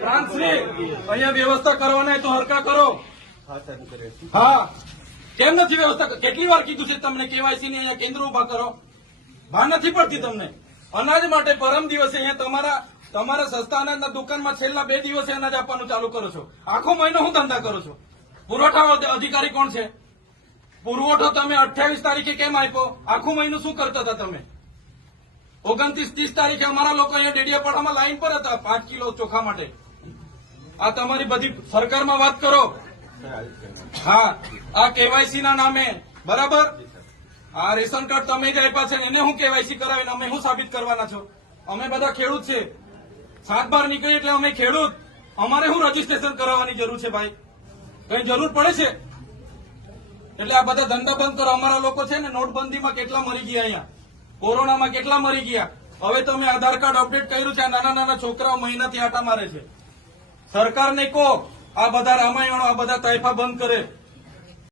પ્રાંતશ્રી અહીંયા વ્યવસ્થા કરવાના તો હરકા કરો. હા, કેમ નથી વ્યવસ્થા? કેટલી વાર કીધું છે તમને કેવાયસી ની અહીંયા કેન્દ્ર ઉભા કરો? ભાન નથી પડતી તમને? અનાજ માટે પરમ દિવસે અહીંયા તમારા સસ્તા અનાજના દુકાનમાં છેલ્લા 2 દિવસે અનાજ આપવાનું ચાલુ કરો છો. આખો મહિનો હું ધંધા કરો છો? પુરવઠા અધિકારી કોણ છે? પુરવઠો તમે 28 તારીખે કેમ આપ્યો? આખું મહિનું શું કરતા હતા તમે? 29-30 તારીખે અમારા લોકો અહીંયા ડેડિયાપાડામાં લાઈન પર હતા 5 કિલો ચોખા માટે. આ તમારી બધી સરકારમાં વાત કરો. હા, આ કેવાયસી ના નામે બરાબર. આ રેશન કાર્ડ તમે જ આપ્યા છે એને હું કેવાયસી કરાવીને અમે શું સાબિત કરવાના છો? અમે બધા ખેડૂત છે. 7 બાર નીકળી એટલે અમે ખેડૂત. અમારે શું રજીસ્ટ્રેશન કરાવવાની જરૂર છે ભાઈ? કઈ જરૂર પડે છે? એટલે આ બધા ધંધા બંધ કરો. અમારા લોકો છે ને નોટબંધીમાં કેટલા મરી ગયા, અહીંયા કોરોનામાં કેટલા મરી ગયા. હવે તમે આધાર કાર્ડ અપડેટ કર્યું છે. આ નાના નાના છોકરાઓ મહિનાથી આટા મારે છે. સરકારને કહો આ બધા રામાયણો આ બધા તાઇફા બંધ કરે.